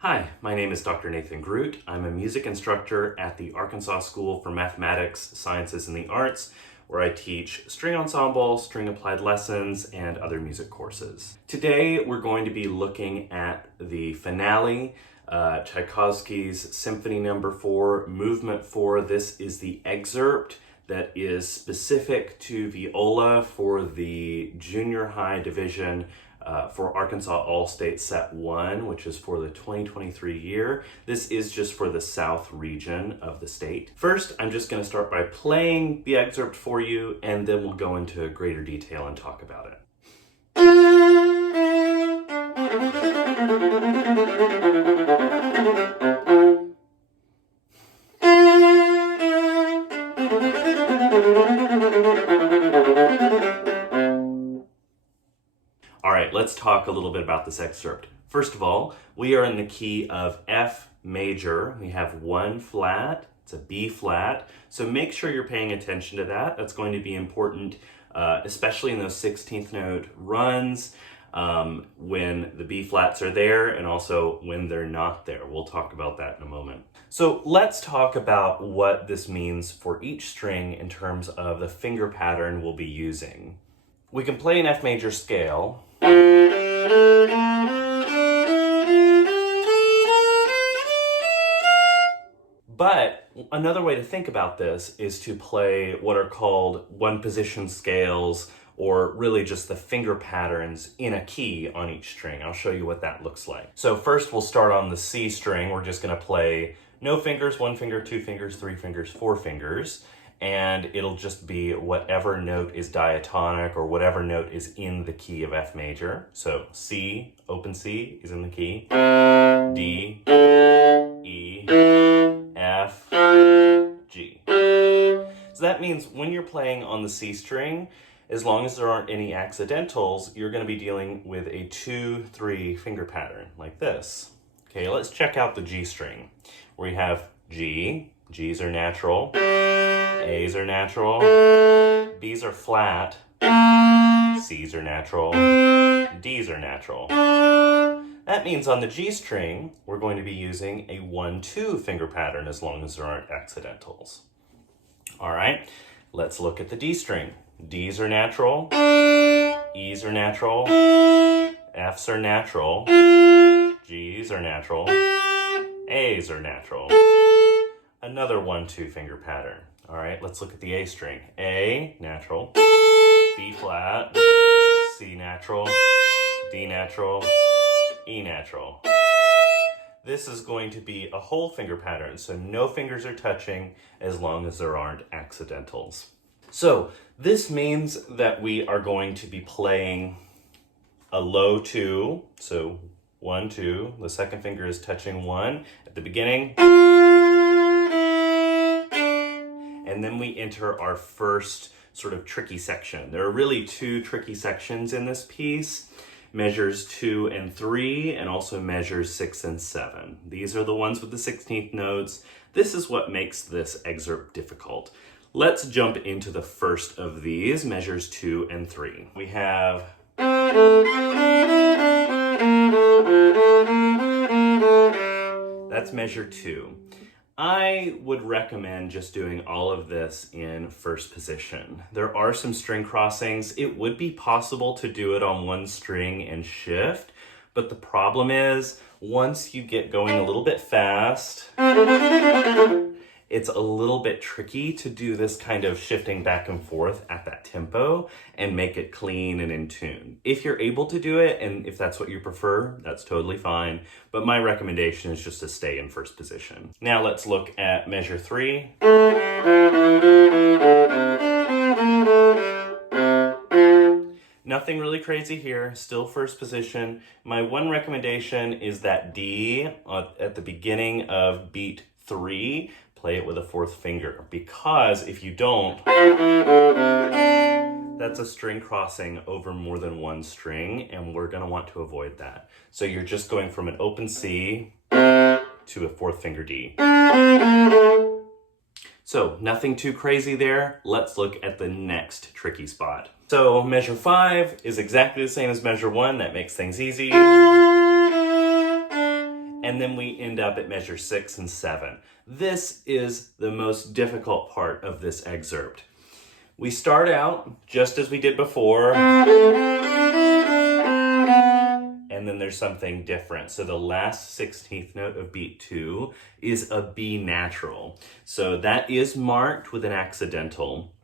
Hi, my name is Dr. Nathan Groot. I'm a music instructor at the Arkansas School for Mathematics, Sciences, and the Arts, where I teach string ensemble, string applied lessons, and other music courses. Today, we're going to be looking at the finale, Tchaikovsky's Symphony No. 4, Movement 4. This is the excerpt that is specific to viola for the junior high division for Arkansas All-State Set 1, which is for the 2023 year. This is just for the South region of the state. First, I'm just going to start by playing the excerpt for you, and then we'll go into greater detail and talk about it. All right, let's talk a little bit about this excerpt. First of all, we are in the key of F major. We have one flat, it's a B flat, so make sure you're paying attention to that. That's going to be important, especially in those 16th note runs, when the B flats are there and also when they're not there. We'll talk about that in a moment. So let's talk about what this means for each string in terms of the finger pattern we'll be using. We can play an F major scale. But another way to think about this is to play what are called one position scales, or really just the finger patterns in a key on each string. I'll show you what that looks like. So first we'll start on the C string. We're just gonna play no fingers, one finger, two fingers, three fingers, four fingers. And it'll just be whatever note is diatonic or whatever note is in the key of F major. So C, open C, is in the key. D, E, F, G. So that means when you're playing on the C string, as long as there aren't any accidentals, you're going to be dealing with a 2-3 finger pattern like this. Okay, let's check out the G string. We have G, G's are natural. A's are natural, B's are flat, C's are natural, D's are natural. That means on the G string, we're going to be using a 1-2 finger pattern as long as there aren't accidentals. All right, let's look at the D string. D's are natural, E's are natural, F's are natural, G's are natural, A's are natural. Another 1-2 finger pattern. All right, let's look at the A string. A, natural, B flat, C natural, D natural, E natural. This is going to be a whole finger pattern, so no fingers are touching as long as there aren't accidentals. So this means that we are going to be playing a low 2, so 1, 2, the second finger is touching 1 at the beginning. And then we enter our first sort of tricky section. There are really two tricky sections in this piece, measures 2 and 3, and also measures 6 and 7. These are the ones with the 16th notes. This is what makes this excerpt difficult. Let's jump into the first of these, measures 2 and 3. We have that's measure 2. I would recommend just doing all of this in first position. There are some string crossings. It would be possible to do it on one string and shift, but the problem is once you get going a little bit fast, it's a little bit tricky to do this kind of shifting back and forth at that tempo and make it clean and in tune. If you're able to do it, and if that's what you prefer, that's totally fine. But my recommendation is just to stay in first position. Now let's look at measure 3. Nothing really crazy here, still first position. My one recommendation is that D at the beginning of beat 3, play it with a 4th finger, because if you don't, that's a string crossing over more than one string, and we're going to want to avoid that. So you're just going from an open C to a 4th finger D. So nothing too crazy there. Let's look at the next tricky spot. So measure 5 is exactly the same as measure 1. That makes things easy. and then we end up at measure 6 and 7. This is the most difficult part of this excerpt. We start out just as we did before, and then there's something different. So the last 16th note of beat 2 is a B natural. So that is marked with an accidental.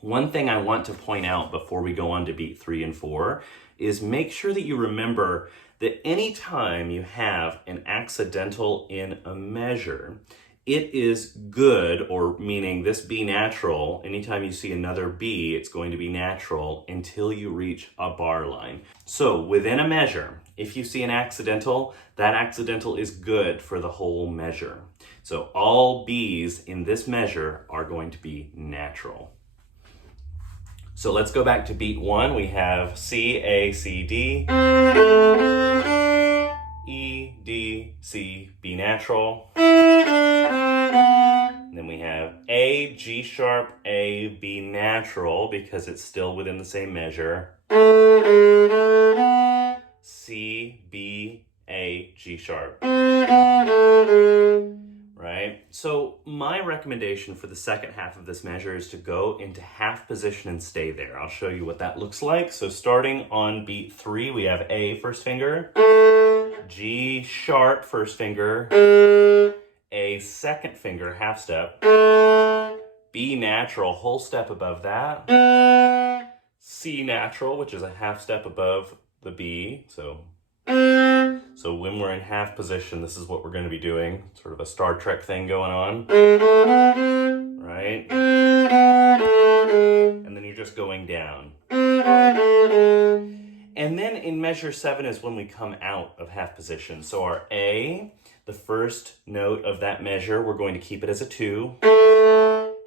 One thing I want to point out before we go on to beat 3 and 4 is make sure that you remember that anytime you have an accidental in a measure, it is good, or meaning this B natural, anytime you see another B, it's going to be natural until you reach a bar line. So within a measure, if you see an accidental, that accidental is good for the whole measure. So all B's in this measure are going to be natural. So let's go back to beat 1. We have C, A, C, D, E, D, C, B natural. And then we have A, G sharp, A, B natural, because it's still within the same measure. C, B, A, G sharp. Right? So my recommendation for the second half of this measure is to go into half position and stay there. I'll show you what that looks like. So starting on beat 3, we have A first finger, G sharp first finger, A second finger half step, B natural whole step above that, C natural, which is a half step above the B. So when we're in half position, this is what we're going to be doing. Sort of a Star Trek thing going on, right? And then you're just going down. And then in measure 7 is when we come out of half position. So our A, the first note of that measure, we're going to keep it as a 2.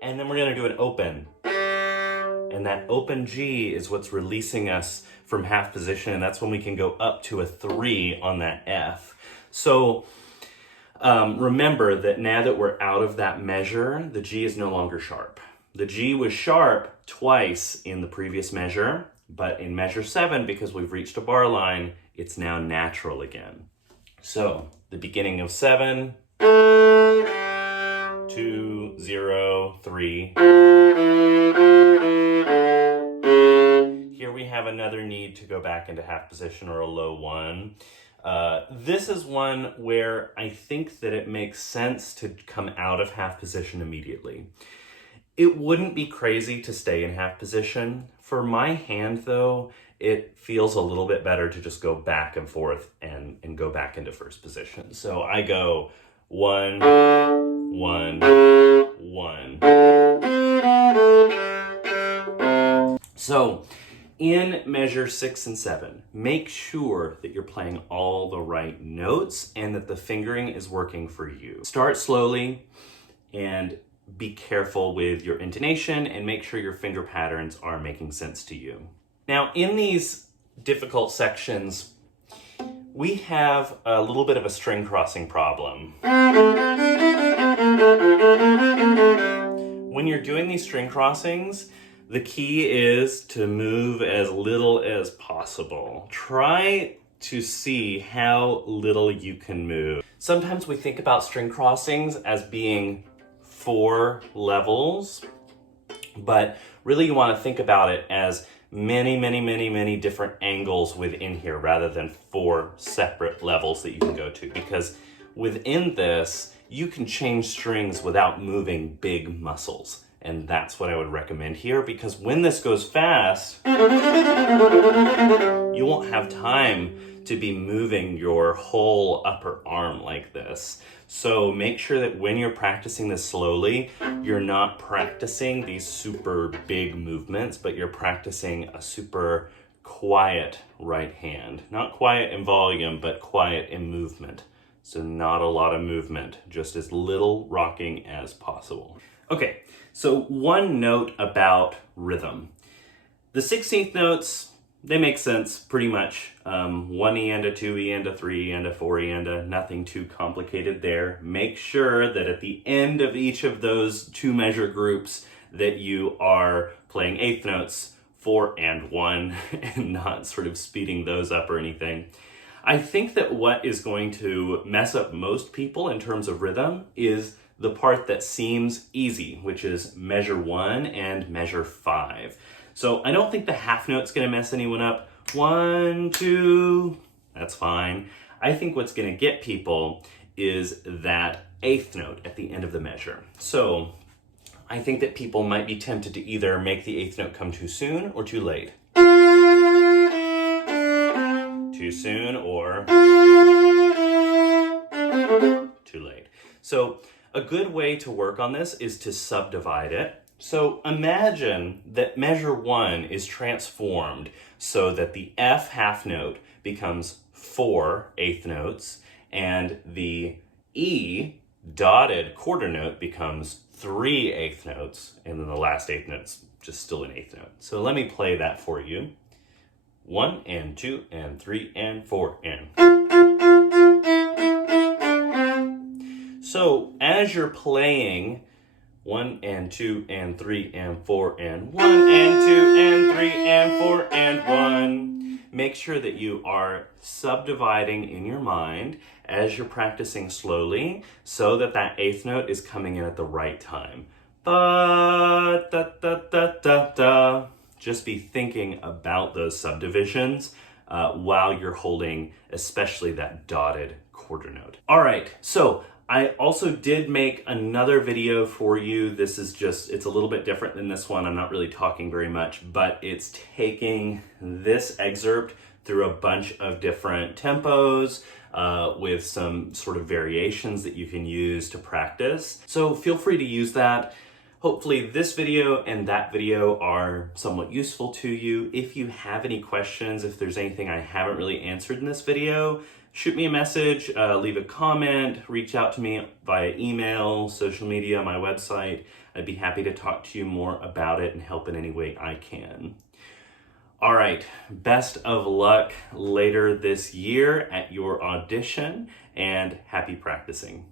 And then we're going to do an open. And that open G is what's releasing us from half position, and that's when we can go up to a 3 on that F. So remember that now that we're out of that measure, the G is no longer sharp. The G was sharp twice in the previous measure, but in measure 7, because we've reached a bar line, it's now natural again. So the beginning of 7, 2, 0, 3. Here we have another need to go back into half position or a low 1. This is one where I think that it makes sense to come out of half position immediately. It wouldn't be crazy to stay in half position. For my hand though, it feels a little bit better to just go back and forth and go back into first position. So I go 1, 1, 1. So in measure 6 and 7, make sure that you're playing all the right notes and that the fingering is working for you. Start slowly and be careful with your intonation and make sure your finger patterns are making sense to you. Now, in these difficult sections, we have a little bit of a string crossing problem. When you're doing these string crossings, the key is to move as little as possible. Try to see how little you can move. Sometimes we think about string crossings as being 4 levels, but really you want to think about it as many different angles within here rather than 4 separate levels that you can go to, because within this you can change strings without moving big muscles. And that's what I would recommend here, because when this goes fast, you won't have time to be moving your whole upper arm like this. So make sure that when you're practicing this slowly, you're not practicing these super big movements, but you're practicing a super quiet right hand. Not quiet in volume, but quiet in movement. So not a lot of movement, just as little rocking as possible. Okay, so one note about rhythm. The 16th notes, they make sense pretty much. 1 E and a 2 E and a 3 E and a 4 E and a, nothing too complicated there. Make sure that at the end of each of those 2 measure groups that you are playing 8th notes, 4 and 1, and not sort of speeding those up or anything. I think that what is going to mess up most people in terms of rhythm is the part that seems easy, which is measure 1 and measure 5. So I don't think the half note's gonna mess anyone up. 1, 2, that's fine. I think what's gonna get people is that eighth note at the end of the measure. So I think that people might be tempted to either make the eighth note come too soon or too late. Too soon or too late. So a good way to work on this is to subdivide it. So imagine that measure 1 is transformed so that the F half note becomes 4 eighth notes and the E dotted quarter note becomes 3 eighth notes, and then the last eighth note's just still an eighth note. So let me play that for you. 1 and 2 and 3 and 4 and. So as you're playing 1 and 2 and 3 and 4 and 1 and 2 and 3 and 4 and 1, make sure that you are subdividing in your mind as you're practicing slowly so that that eighth note is coming in at the right time. Ba, da, da, da, da, da. Just be thinking about those subdivisions while you're holding especially that dotted quarter note. All right, so I also did make another video for you. This is just, it's a little bit different than this one. I'm not really talking very much, but it's taking this excerpt through a bunch of different tempos with some sort of variations that you can use to practice. So feel free to use that. Hopefully this video and that video are somewhat useful to you. If you have any questions, if there's anything I haven't really answered in this video, shoot me a message, leave a comment, reach out to me via email, social media, my website. I'd be happy to talk to you more about it and help in any way I can. All right, best of luck later this year at your audition, and happy practicing.